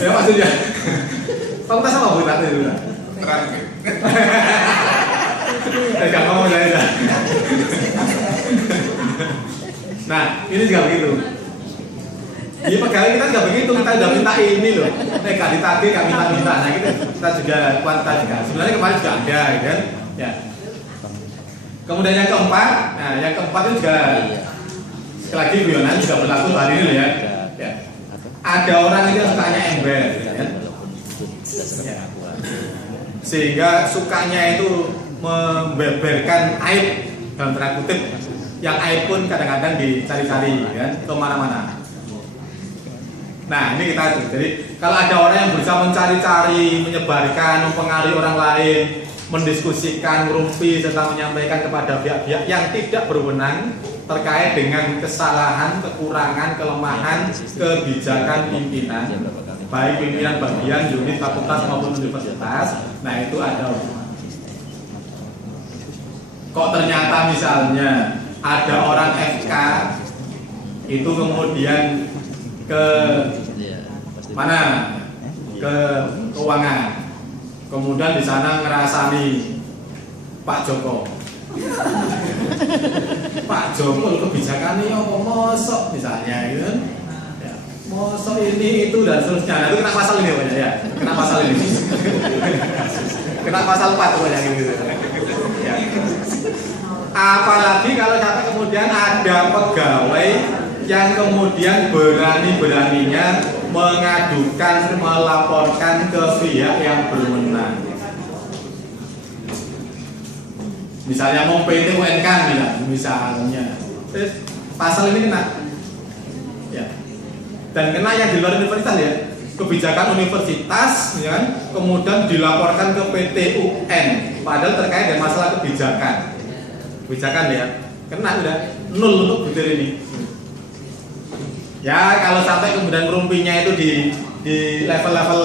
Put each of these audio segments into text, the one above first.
Ya maksudnya. Fakultas sama Bu tadi dulu. Terakhir. Enggak ngomong saya. Nah, ini juga begitu. Di pegawai kita juga begitu, kita udah minta ini loh. Gak ditagih, gak minta-minta. Nah, kita juga kuantitas juga. Sebenarnya kemarin juga ada, kan? Ya. Kemudian yang keempat, nah yang keempat itu juga sekali lagi guyonan juga berlaku hari ini loh ya. Ya. Ada orang itu yang sukanya ember, ya. Ya. Sehingga sukanya itu membeberkan aib dalam tanda kutip, yang aib pun kadang-kadang dicari-cari, ya, kemana-mana. Nah ini kita, jadi kalau ada orang yang berusaha mencari-cari, menyebarkan, mempengaruhi orang lain, mendiskusikan, merumpi, serta menyampaikan kepada pihak-pihak yang tidak berwenang terkait dengan kesalahan, kekurangan, kelemahan, kebijakan pimpinan, baik pimpinan bagian, unit, fakultas maupun universitas. Nah itu ada. Kok ternyata misalnya ada orang FK itu kemudian ke mana? Ke keuangan. Kemudian di sana ngerasani Pak Joko. Pak Joko kebijakannya apa mosok misalnya gitu kan? Ya, mosok ini itu dan seterusnya. Nah, itu kena pasal ini pokoknya ya. Kena pasal ini. Kena pasal 4 pokoknya gitu. Ya. Apalagi kalau sampai kemudian ada pegawai yang kemudian berani-beraninya mengadukan, melaporkan ke pihak yang berwenang. Misalnya mau PT UNK misalnya. Terus pasal ini kena. Ya. Dan kena yang di luar universitas ya. Kebijakan universitas ya kan, kemudian dilaporkan ke PT UN padahal terkait dengan masalah kebijakan. Kebijakan ya. Kena udah nol untuk butir ini. Ya kalau sampai kemudian merumpinya itu di level-level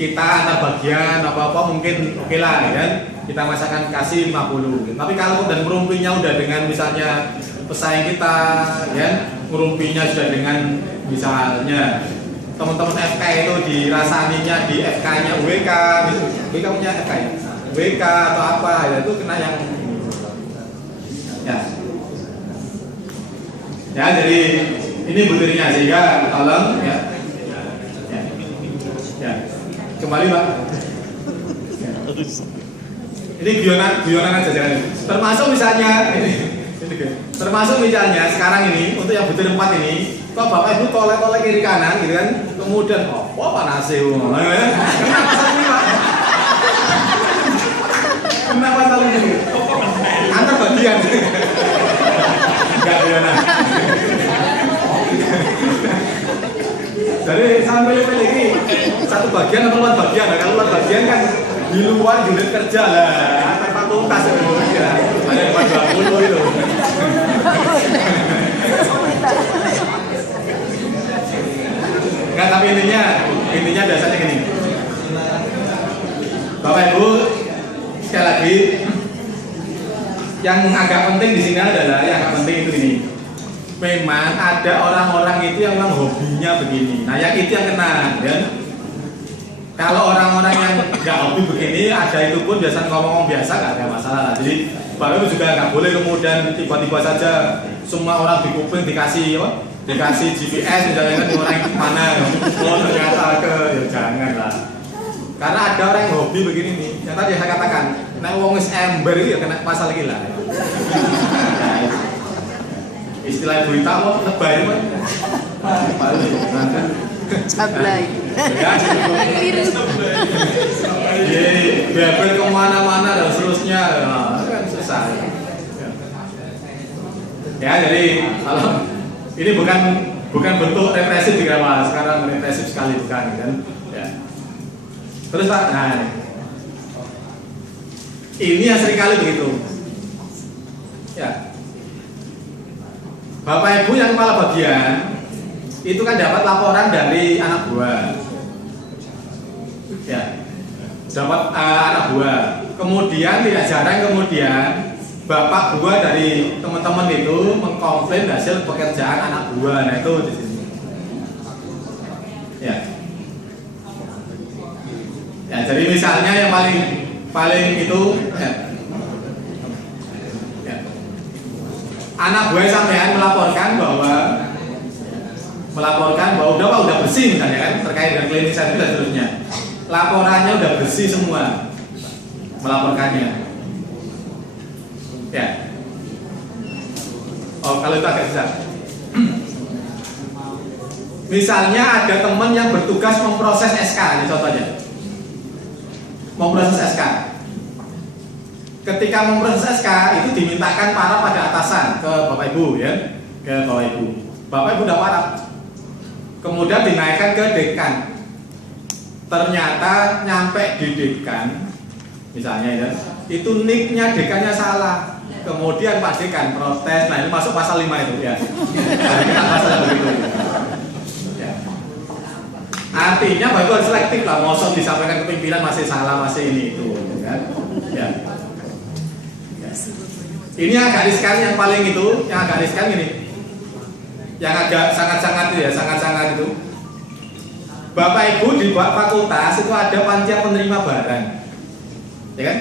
kita antar bagian apa-apa mungkin oke lah ya kan, kita masakan kasih 50. Tapi kalau kemudian merumpinya udah dengan misalnya pesaing kita ya, merumpinya sudah dengan misalnya teman-teman FK itu dirasaninya di FK-nya WK, WK punya FK ya? WK atau apa ya itu kena yang ya jadi ini butirnya sehingga tolong ya. Kembali Pak. Ini guyonan aja jangan. Termasuk misalnya termasuk misalnya sekarang ini untuk yang butir 4 ini, kok Bapak Ibu tolek-tolek kiri kanan gitu kan, kemudian panas sih. Kenapa pasal ini Pak? Kenapa pasal ini? Antar bagian. Enggak guyonan. Jadi sampai pilih ini satu bagian atau luar bagian. Nah, kalau luar bagian kan di luar unit kerja lah, antar fakultas ya. Ada 20 itu. Enggak, tapi intinya dasarnya gini. Bapak Ibu, sekali lagi yang agak penting di sini adalah yang agak penting itu ini. Memang ada orang-orang itu yang memang hobinya begini. Nah, yang itu yang kena, kan? Kalau orang-orang yang nggak hobi begini, ada itu pun biasa ngomong biasa, nggak ada masalah. Jadi, baru juga nggak boleh kemudian tiba-tiba saja semua orang di kuping dikasih apa? Dikasih GPS misalnya kan orang yang mana, oh ternyata ke, ya jangan lah. Karena ada orang yang hobi begini nih. Yang tadi saya katakan, nah wong wis ember itu ya kena pasal lagi lah. Istilah berita mau lebay kan? Sablay. Jadi beber kemana-mana dan seterusnya, kan susah. Ya jadi kalau ini bukan bentuk represif juga Mas, sekarang represif sekali bukan kan? Ya. Terus Pak, nah ini yang seringkali begitu. Ya. Bapak Ibu yang kepala bagian itu kan dapat laporan dari anak buah, ya, dapat anak buah. Kemudian tidak jarang kemudian bapak buah dari teman-teman itu mengkomplain hasil pekerjaan anak buah. Nah itu di sini. Ya. Ya, jadi misalnya yang paling itu ya. Ya. Anak buah sampean melaporkan bahwa udah bersih misalnya kan terkait dengan cleaning service dan seterusnya. Laporannya udah bersih semua. Melaporkannya. Ya. Oh, kalau itu agak susah. Misalnya ada teman yang bertugas memproses SK, ini contohnya. Memproses SK. Ketika memproses SK itu dimintakan para pada atasan ke Bapak Ibu ya, ke Bapak Ibu. Bapak Ibu udah parah. Kemudian dinaikkan ke dekan. Ternyata nyampe di dekan, misalnya ya, itu nicknya dekannya salah. Kemudian Pak Dekan protes. Nah, ini masuk pasal 5 itu ya. Nah, kita pasal begitu. Ya. Artinya Bapak Ibu harus selektif lah. Mosok disampaikan ke pimpinan masih salah, masih ini itu, kan? Ya. Ya. Ini agak riskan yang paling itu, yang agak riskan ini. Yang agak sangat-sangat itu ya, sangat-sangat itu. Bapak Ibu di fakultas itu ada panitia penerima barang. Ya kan?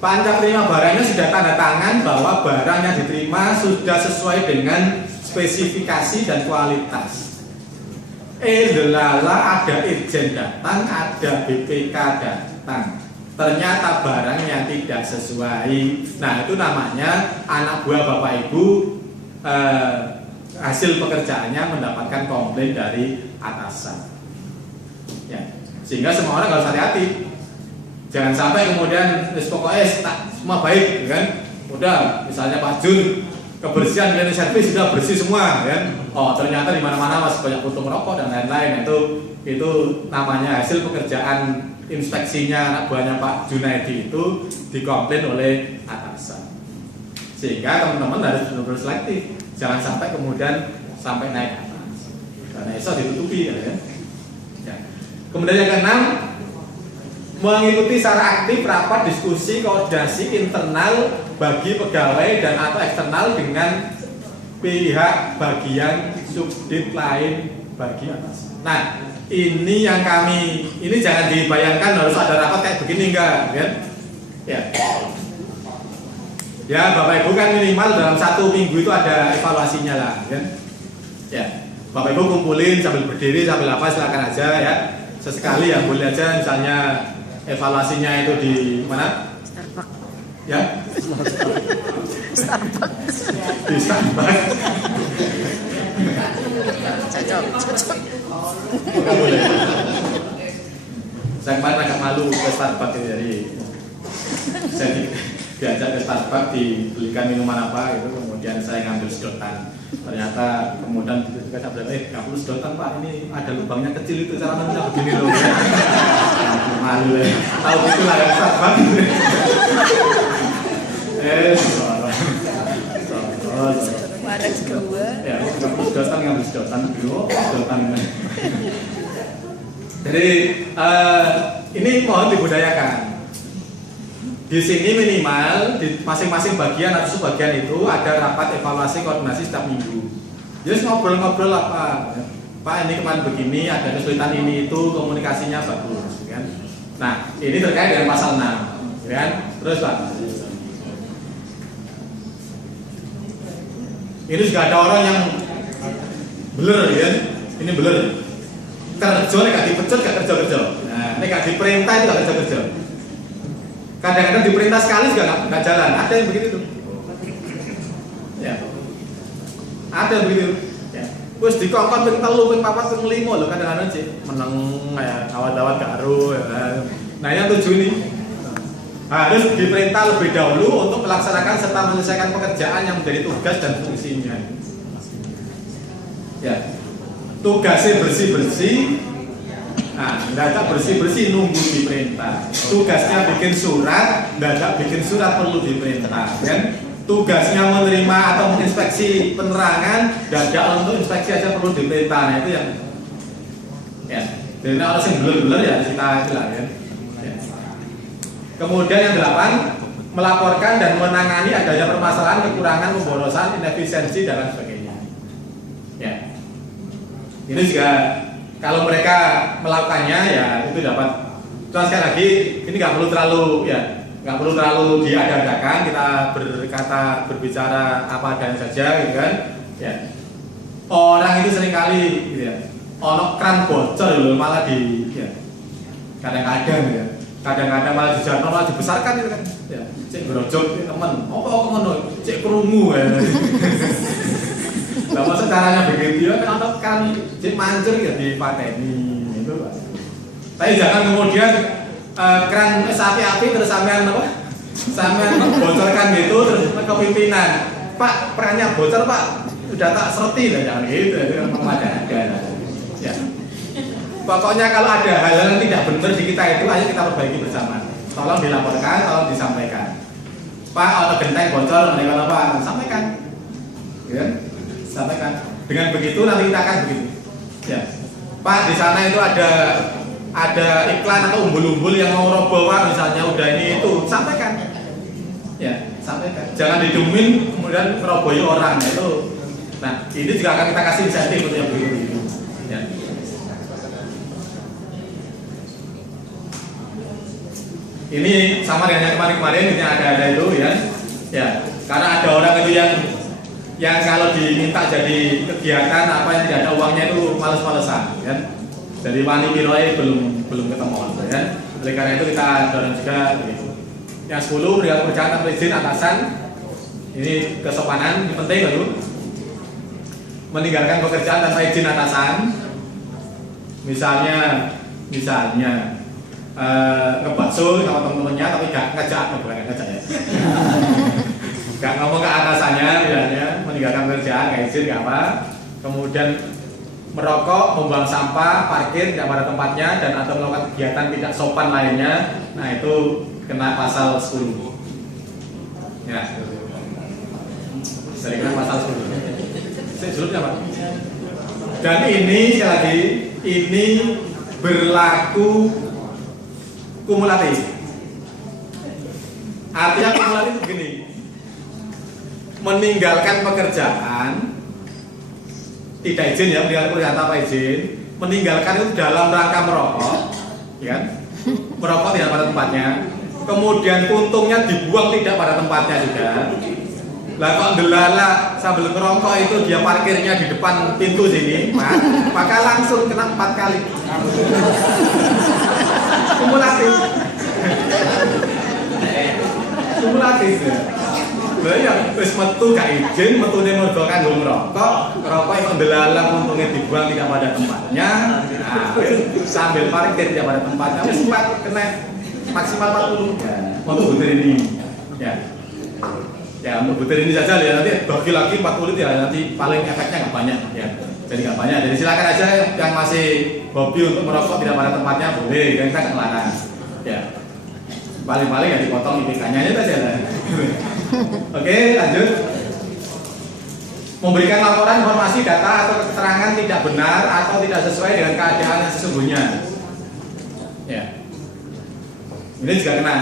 Panitia penerima barangnya sudah tanda tangan bahwa barang yang diterima sudah sesuai dengan spesifikasi dan kualitas. Delala ada irjen datang, ada BPK datang. Ternyata barang yang tidak sesuai. Nah, itu namanya anak buah Bapak Ibu hasil pekerjaannya mendapatkan komplain dari atasan. Ya. Sehingga semua orang harus hati-hati. Jangan sampai kemudian pokoknya semua baik, kan? Udah, misalnya Pak Jun kebersihan cleaning service sudah bersih semua, kan? Oh, ternyata di mana-mana masih banyak puntung rokok dan lain-lain. Itu namanya hasil pekerjaan inspeksinya anak buahnya Pak Junaidi itu dikomplain oleh atasan. Sehingga teman-teman harus benar-benar selektif. Jangan sampai kemudian sampai naik atas. Karena itu ditutupi, kan? Ya. Kemudian yang keenam, mengikuti secara aktif rapat diskusi koordinasi internal bagi pegawai dan atau eksternal dengan pihak bagian subdit lain bagi atas. Nah, ini yang ini jangan dibayangkan harus ada rapat kayak begini, enggak, kan? Ya. Ya, Bapak Ibu kan minimal dalam 1 minggu itu ada evaluasinya lah, kan? Ya, Bapak Ibu kumpulin sambil berdiri sambil apa silakan aja ya. Sesekali ya boleh aja misalnya evaluasinya itu di mana? Starbucks. Ya? Starbucks. Di Starbucks. Cocok. Bukan boleh. Saya kemarin agak malu ke Starbucks itu, jadi saya diajak ke Starbucks dibelikan minuman apa gitu, kemudian saya ngambil sedotan. Ternyata kemudian saya bilang, nggak perlu sedotan Pak, ini ada lubangnya kecil itu cara minumnya begini loh. Malu ya, tahu gitu lah yang Starbucks. Marah juga. Ya, nggak perlu sedotan, ngambil sedotan dulu, sedotan. Jadi ini mohon dibudayakan. Di sini minimal di masing-masing bagian atau subbagian itu ada rapat evaluasi koordinasi setiap minggu. Jadi ngobrol-ngobrol lah Pak ini kemarin begini, ada kesulitan ini itu, komunikasinya bagus, kan? Nah, ini terkait dengan pasal 6, kan? Terus Pak, ini juga ada orang yang beler, kan? Ini beler. Kerja nek dipecut gak kerja-kerja. Nah, nek gak diperintah itu gak kerja-kerja. Kadang-kadang diperintah sekali juga nggak jalan. Ada yang begitu tuh. Ya. Ada yang begitu. Ya. Terus dikongkon ping 3, ping 4, ping 5 loh kadang-kadang sih meneng ya awat-awat karo ya. Nah, yang 7 ini harus diperintah lebih dahulu untuk melaksanakan serta menyelesaikan pekerjaan yang menjadi tugas dan fungsinya. Ya. Tugasnya bersih-bersih. Nah, mendadak bersih-bersih nunggu diperintah. Tugasnya bikin surat, mendadak bikin surat perlu diperintah, kan? Tugasnya menerima atau menginspeksi penerangan, mendadak untuk inspeksi aja perlu diperintah. Nah, itu yang ya. Jadi orang yang beler-beler ya kita itulah, kan? Ya. Kemudian yang 8, melaporkan dan menangani adanya permasalahan, kekurangan, pemborosan, inefisiensi dan lain sebagainya. Ya. Ini juga kalau mereka melakukannya ya itu dapat. Cuma sekali lagi ini nggak perlu terlalu diada-adakan, kita berbicara apa adanya saja gitu kan ya. Orang itu seringkali gitu ya, ono keran bocor loh malah kadang-kadang ya, kadang-kadang malah dijarno malah dibesarkan gitu kan ya. Cek gerojok temen apa ngono cek krungu ya. Lah masa caranya begitu ya kan cek mancur ya dipateni itu. Tapi jangan kemudian keran api terus sampean bocorkan gitu terus ke pimpinan. Pak, kerannya bocor Pak, udah tak serti lah, jangan gitu, itu kan memadakan. Ya. Pokoknya kalau ada hal yang tidak benar di kita itu, ayo kita perbaiki bersama. Tolong dilaporkan, tolong disampaikan. Pak, ada genteng bocor, mereka apa? Sampaikan. Ya, sampaikan. Dengan begitu nanti kita akan begitu. Ya. Pak, di sana itu ada iklan atau umbul-umbul yang mau roboh Pak, misalnya udah ini itu, sampaikan. Ya, sampaikan. Jangan didemin kemudian merobohi orang itu. Nah, ini juga akan kita kasih insentif untuk yang begitu. Ya. Ini sama dengan yang kemarin-kemarin yang ada itu ya. Ya, karena ada orang itu yang kalau diminta jadi kegiatan apa yang tidak ada uangnya itu males-malesan, kan? Jadi wani kiroe belum ketemu, ya. Oleh karena itu kita dorong juga begitu. Yang 10 berikan pekerjaan tanpa izin atasan. Ini kesopanan, ini penting lalu. Meninggalkan pekerjaan tanpa izin atasan. Misalnya ngebakso sama temen-temennya tapi gak ngajak ya. Gak ngomong ke atasannya, misalnya meninggalkan pekerjaan, gak izin, gak apa. Kemudian merokok, membuang sampah, parkir tidak pada tempatnya dan atau melakukan kegiatan tidak sopan lainnya, nah itu kena pasal 10. Ya, sering kena pasal 10. Sebelumnya Pak. Dan ini sekali lagi ini berlaku kumulatif. Artinya kumulatif begini. Meninggalkan pekerjaan tidak izin ya, meninggalkan pekerjaan tanpa izin, meninggalkan itu dalam rangka merokok, ya kan? Merokok tidak pada tempatnya, kemudian puntungnya dibuang tidak pada tempatnya juga. Lah kok delala sambil ngerokok itu dia parkirnya di depan pintu sini, maka langsung kena 4 kali. Kumulatif. Kumulatif ya. Lah ya wis metu gak izin, metune mergo kanggo ngerokok itu delala puntungnya dibuang tidak pada tempatnya. Nah, sambil parkir tidak pada tempatnya wis 4 kena maksimal 40. Ya, untuk butir ini. Ya. Ya, untuk butir ini saja ya, nanti bagi lagi 40 ya, nanti paling efeknya nggak banyak ya. Jadi nggak banyak. Jadi silakan aja yang masih hobi untuk merokok tidak pada tempatnya boleh, dan kita nggak melarang. Ya. Paling-paling ya dipotong IPK-nya aja saja. Oke, lanjut. Memberikan laporan informasi data atau keterangan tidak benar atau tidak sesuai dengan keadaan yang sesungguhnya. Ya. Ini juga kena.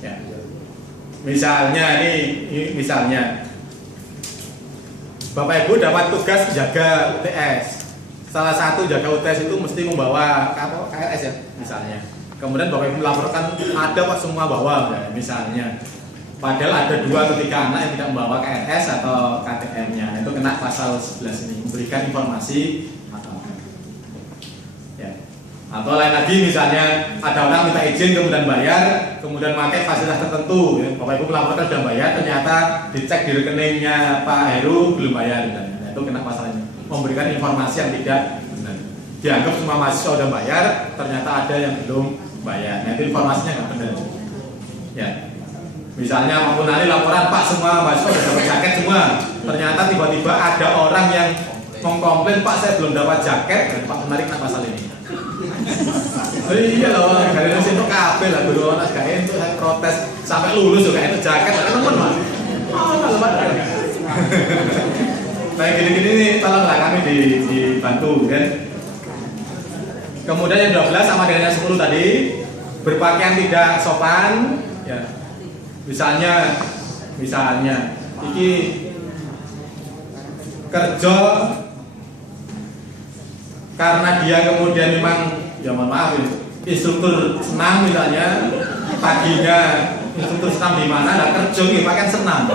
Ya. Misalnya misalnya Bapak Ibu dapat tugas jaga UTS. Salah satu jaga UTS itu mesti membawa KLS ya, misalnya. Kemudian Bapak Ibu melaporkan ada Pak semua bawa misalnya. Padahal ada 2 atau 3 anak yang tidak membawa KLS atau KTM-nya. Itu kena pasal 11 ini, memberikan informasi ya. Atau lain lagi misalnya ada orang minta izin kemudian bayar, kemudian pakai fasilitas tertentu, ya. Bapak Ibu melaporkan sudah bayar, ternyata dicek di rekeningnya Pak Heru belum bayar, nah, itu kena pasalnya, memberikan informasi yang tidak benar. Dianggap semua mahasiswa sudah bayar, ternyata ada yang belum bayar, nah itu informasinya nggak benar. Ya, misalnya maupun nanti laporan Pak semua mahasiswa sudah dapat jaket semua, ternyata tiba-tiba ada orang yang mengkomplain Pak saya belum dapat jaket, dan Pak menarik kena pasal ini. Oh iya loh, dari nasi itu kabel lah, guru anak gak itu saya protes sampai lulus juga itu jaket, ada teman Pak. Oh kalau Pak. Kayak gini-gini nih, tolonglah kami dibantu kan. Kemudian yang 12 sama dengan yang 10 tadi, berpakaian tidak sopan, ya. Misalnya, iki kerja karena dia kemudian memang ya mohon maaf instruktur senam misalnya, paginya instruktur senam di mana, nah kerja nih pakai senam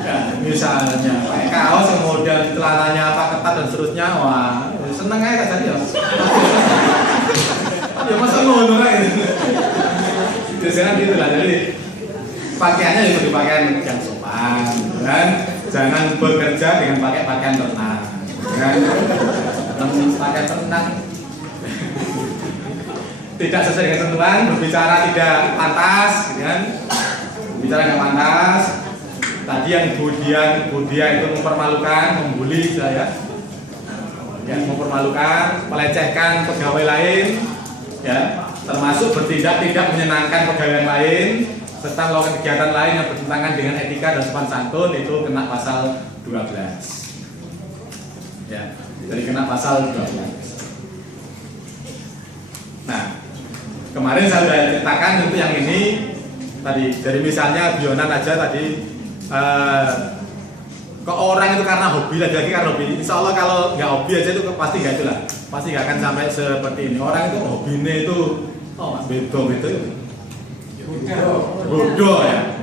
ya, misalnya pakai kaos kemudian celananya apa ketat dan seterusnya, wah seneng aja kan ya ya masa ngono kan biasanya gitu lah. Jadi pakaiannya juga dipakaian yang sopan kan, jangan bekerja dengan pakai pakaian ternak kan, pakaian ternak tidak sesuai dengan ketentuan, berbicara tidak pantas gitu kan, bicara nggak pantas. Tadi yang Budia itu mempermalukan, membuli saya, yang mempermalukan, melecehkan pegawai lain, ya, termasuk bertindak tidak menyenangkan pegawai lain, serta melakukan kegiatan lain yang bertentangan dengan etika dan sopan santun, itu kena pasal 12. Ya, jadi kena pasal 12. Nah, kemarin saya sudah ceritakan untuk yang ini tadi, dari misalnya Bionan aja tadi. Kok orang itu karena hobi lagi karena hobi. Insya Allah kalau nggak hobi aja itu pasti nggak itulah, pasti nggak akan sampai seperti ini. Orang itu hobinya itu bodoh ya,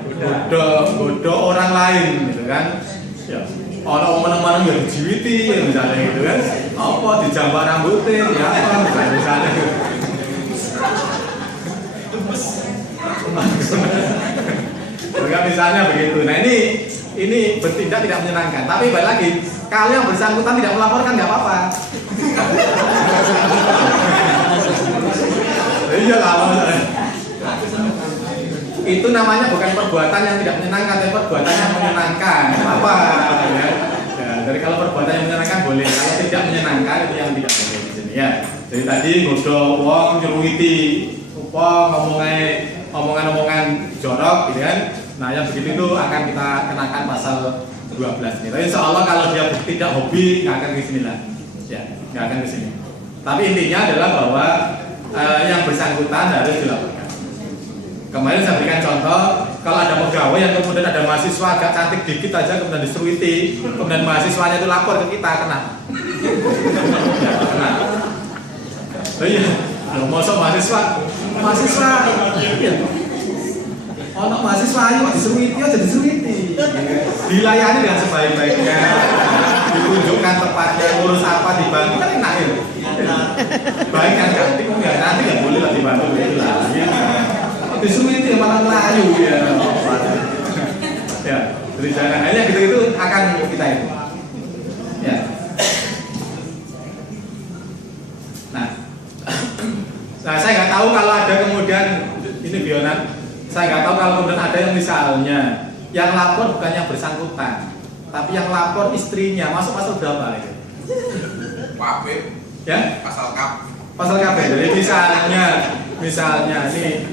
bodoh orang lain gitu kan. Ya, orang mana-mana yang dijiwiti ya, misalnya gitu kan. Apa dijambak rambutnya, ya apa misalnya. Misalnya begitu. Nah ini bertindak tidak menyenangkan. Tapi balik lagi, kalau yang bersangkutan tidak melaporkan nggak apa-apa. Iya lah. Itu namanya bukan perbuatan yang tidak menyenangkan, tapi perbuatan yang menyenangkan. Apa? Ya. Jadi kalau perbuatan yang menyenangkan boleh, kalau tidak menyenangkan itu yang tidak boleh di sini ya. Jadi tadi ngodo wong nyuruhiti, omongan-omongan jorok, gitu kan? Nah yang begitu itu akan kita kenakan pasal 12 ini. Tapi insya Allah kalau dia tidak hobi nggak akan ke sini lah, ya nggak akan ke sini. Tapi intinya adalah bahwa yang bersangkutan harus dilaporkan. Kemarin saya berikan contoh, kalau ada pegawai yang kemudian ada mahasiswa agak cantik dikit aja kemudian diseruiti, kemudian mahasiswanya itu lapor ke kita, kena. Kena. Oh iya, masuk mahasiswa, iya. Ono mahasiswa ayo disuruhiti aja disuruhiti. Dilayani dengan sebaik-baiknya. Ditunjukkan tempatnya, urus apa dibantu kan enak ya. Baik kan cantik enggak nanti enggak boleh lah dibantu itu lah. Disuruhiti malah melayu ya. Ya, jadi jangan hanya gitu-gitu akan kita itu. Ya. Nah, saya nggak tahu kalau ada kemudian ini Bionan. Saya nggak tahu kalau kemudian ada yang misalnya yang lapor bukan yang bersangkutan, tapi yang lapor istrinya, masuk pasal berapa itu? Wafid. Ya? Pasal kap. Pasal kap. Jadi misalnya ini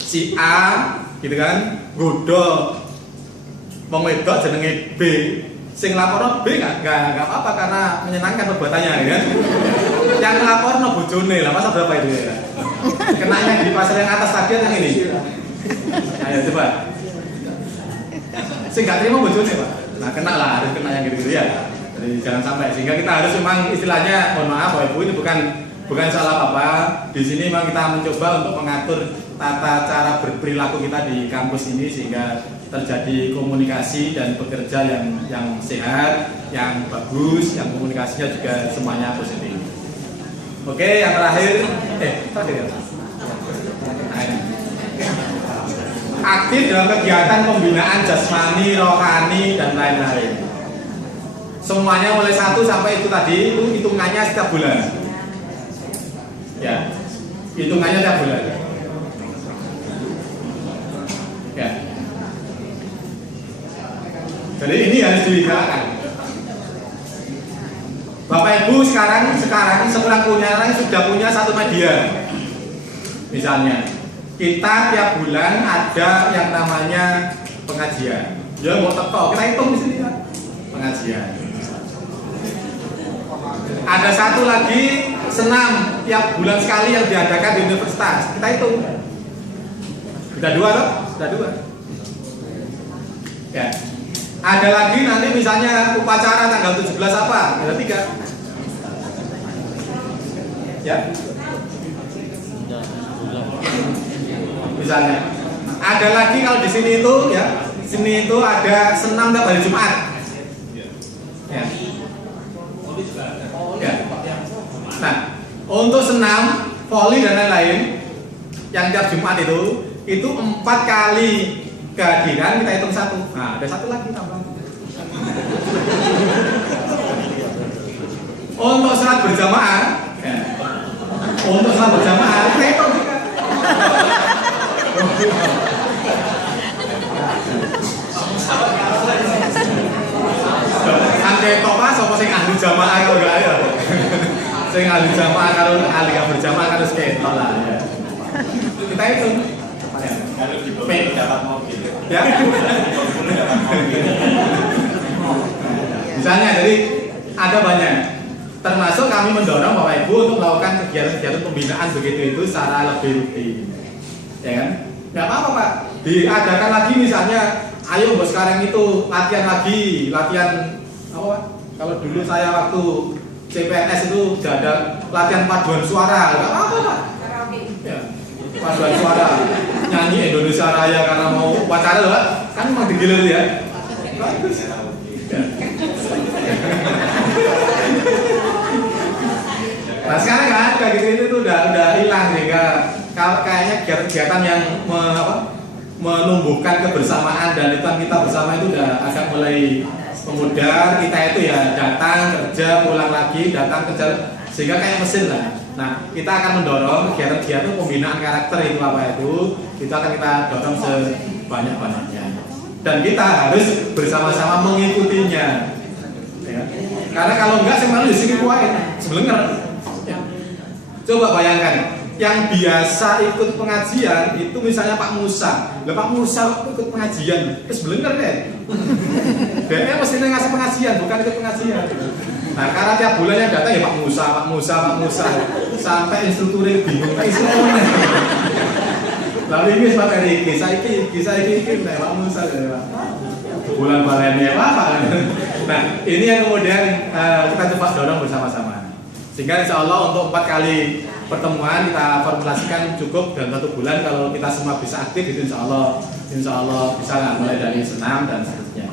si A, gitu kan, godo wong wedok jenenge B, sing laporno B nggak apa-apa karena menyenangkan perbuatannya, kan? Yang laporno bojone lah, pasal berapa itu ya? Kenanya di pasal yang atas tadi yang ini. Ayo coba. Sing gak terima bojone, Pak. Nah, kena lah, harus kena yang gitu-gitu ya. Jadi jangan sampai, sehingga kita harus memang istilahnya, mohon maaf Bapak Ibu, ini bukan salah apa-apa. Di sini memang kita mencoba untuk mengatur tata cara berperilaku kita di kampus ini sehingga terjadi komunikasi dan bekerja yang sehat, yang bagus, yang komunikasinya juga semuanya positif. Oke, yang terakhir, aktif dalam kegiatan pembinaan jasmani, rohani, dan lain-lain. Semuanya mulai 1 sampai itu tadi, itu hitungannya setiap bulan. Ya, hitungannya setiap bulan. Ya. Jadi ini harus digerakkan. Bapak Ibu sekarang sekurang-kurangnya sudah punya satu media. Misalnya, kita tiap bulan ada yang namanya pengajian. Ya mau teko, kita hitung di sini ya. Pengajian. Ada satu lagi senam tiap bulan sekali yang diadakan di universitas. Kita hitung. Sudah 2 toh? Sudah 2. Ya. Ada lagi nanti misalnya upacara tanggal 17 apa? Ada 3. Ya. Misalnya, ada lagi kalau di sini itu ya, sini itu ada senam tiap hari Jumat. Ya. Ya. Nah, untuk senam, voli dan lain-lain yang tiap Jumat itu 4 kali kehadiran kita hitung 1. Nah, ada 1 lagi tambah. Untuk sholat berjamaah, ya. Untuk sholat berjamaah kita hitung juga. Ante topa sapa sing ahli jamaah kalau enggak ya. Sing ahli jamaah karo ahli yang berjamaah harus ketok lah ya. Kita hitung. Kalau di pemain dapat mobil. Ya. Misalnya jadi ada banyak. Termasuk kami mendorong Bapak Ibu untuk melakukan kegiatan-kegiatan pembinaan begitu itu secara lebih rutin. Ya kan? Enggak apa-apa, Pak. Diadakan lagi misalnya, ayo bos sekarang itu latihan lagi, latihan apa Pak? Kalau dulu saya waktu CPNS itu sudah ada latihan paduan suara, enggak apa-apa, Pak. Ya. Paduan suara, nyanyi Indonesia Raya karena mau upacara loh, Pak. Kan memang digilir ya. Bagus. Ya. Nah sekarang kan kayak gitu itu udah hilang sehingga kayaknya kegiatan yang menumbuhkan kebersamaan dan itu kita bersama itu udah agak mulai memudar. Kita itu ya datang kerja pulang lagi datang kerja sehingga kayak mesin lah. Nah kita akan mendorong kegiatan-kegiatan pembinaan karakter itu apa itu kita dorong sebanyak-banyaknya dan kita harus bersama-sama mengikutinya. Ya. Karena kalau enggak semuanya di sini kuain sebenarnya. Ya. Coba bayangkan yang biasa ikut pengajian itu misalnya Pak Musa. Lah Pak Musa ikut pengajian, terus bener deh. Dia mestinya ngasih pengajian, bukan ikut pengajian. Nah, karena tiap bulan yang datang ya Pak Musa. Sampai instrukturnya bingung, instrukturnya. Lalu ini sampai Riki, saya ini Pak Musa ya, Pak. Bulan balennya apa? Nah, ini yang kemudian kita coba dorong bersama-sama. Sehingga insya Allah untuk 4 kali pertemuan kita formulasikan cukup dalam 1 bulan. Kalau kita semua bisa aktif itu insya Allah bisa lah, mulai dari senam dan seterusnya.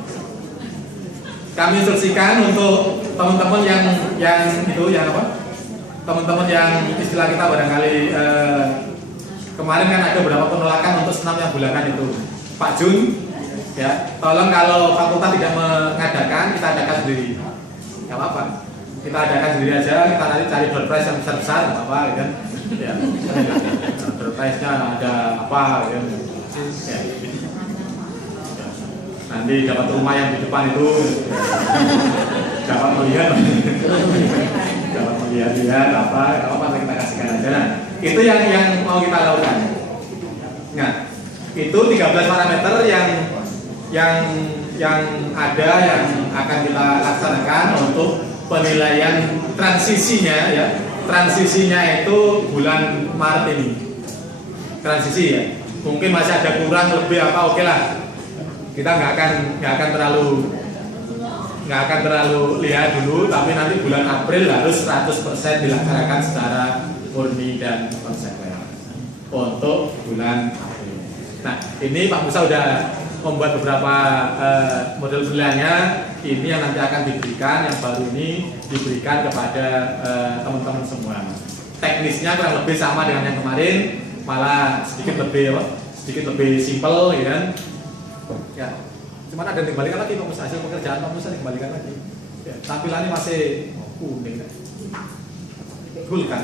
Kami instruksikan untuk teman-teman yang teman-teman yang istilah kita barangkali kemarin kan ada beberapa penolakan untuk senam yang bulanan itu. Pak Jun, ya, tolong kalau fakultas tidak mengadakan, kita adakan sendiri. Gak apa-apa. Kita adakan sendiri aja, kita nanti cari door prize yang besar-besar, apa kan? Ya, door prize-nya ada apa, kan? Ya. Nanti dapat rumah yang di depan itu, dapat melihat apa kita kasihkan aja. Nah, itu yang mau kita lakukan. Nah, itu 13 parameter yang ada yang akan kita laksanakan untuk penilaian transisinya ya. Transisinya itu bulan Maret ini. Transisi ya. Mungkin masih ada kurang lebih apa oke lah. Kita nggak akan terlalu lihat dulu, tapi nanti bulan April harus 100% dilaksanakan secara murni dan konsekuen untuk bulan April. Nah, ini Pak Musa sudah membuat beberapa model penilaiannya. Ini yang nanti akan diberikan, yang baru ini diberikan kepada teman-teman semua. Teknisnya kurang lebih sama dengan yang kemarin, malah sedikit lebih simpel, ya kan? Ya, cuma ada yang dikembalikan lagi Pak Musa, hasil pekerjaan Pak Musa dikembalikan lagi. Ya, tampilannya masih kuning, kan? Gulkan.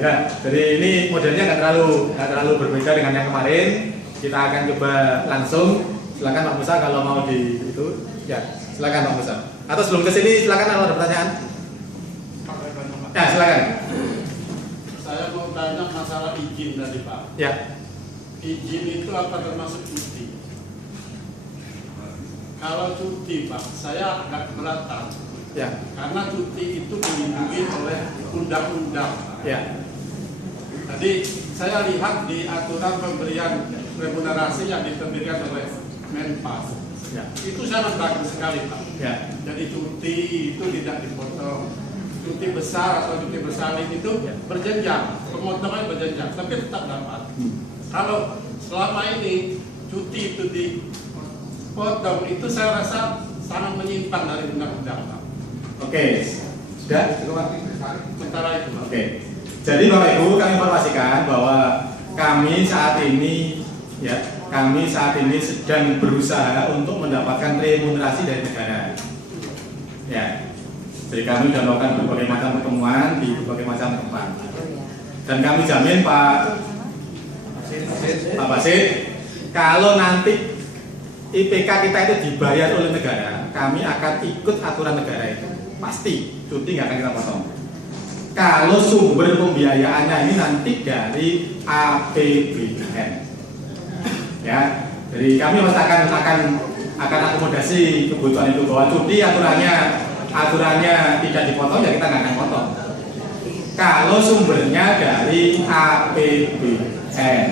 Ya, jadi ini modelnya nggak terlalu berbeda dengan yang kemarin. Kita akan coba langsung. Silakan Pak Musa kalau mau di itu. Ya, silakan Pak Musa. Atau sebelum ke sini silakan kalau ada pertanyaan. Ya, silakan. Saya mau tanya masalah izin tadi Pak. Ya. Izin itu apa termasuk cuti? Kalau cuti Pak, saya agak keberatan. Ya. Karena cuti itu dilindungi oleh undang-undang. Ya. Jadi saya lihat di aturan pemberian remunerasi yang diterbitkan oleh Menpas. Ya. Itu sangat bagus sekali Pak. Ya. Jadi cuti itu tidak dipotong. Cuti besar atau cuti bersalin itu berjenjang, pemotongan berjenjang, tapi tetap dapat. Kalau selama ini cuti itu dipotong, itu saya rasa sangat menyimpang dari undang-undang Pak. Oke, sudah? Sementara itu Pak. Oke. Jadi Bapak Ibu, kami informasikan bahwa kami saat ini sedang berusaha untuk mendapatkan remunerasi dari negara. Ya. Jadi kami sudah melakukan berbagai macam pertemuan di berbagai macam tempat. Dan kami jamin Pak Basit, kalau nanti IPK kita itu dibayar oleh negara, kami akan ikut aturan negara itu. Pasti, cuti nggak akan kita potong. Kalau sumber pembiayaannya ini nanti dari APBN. Ya, jadi kami pasti akan akomodasi kebutuhan itu, bahwa cuti aturannya tidak dipotong, ya kita nggak akan potong. Kalau sumbernya dari APBN,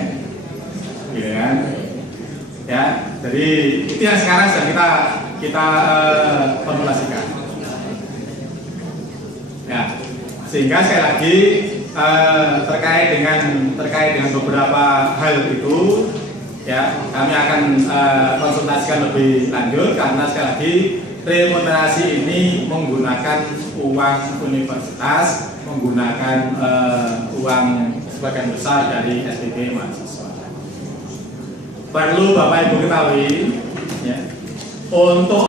gitu kan? Ya, jadi itu yang sekarang sedang kita formulasikan. Ya, sehingga sekali lagi terkait dengan beberapa hal itu, ya kami akan konsultasikan lebih lanjut, karena sekali lagi remunerasi ini menggunakan uang universitas, menggunakan uang sebagian besar dari SPP mahasiswa. Perlu Bapak Ibu ketahui, ya, untuk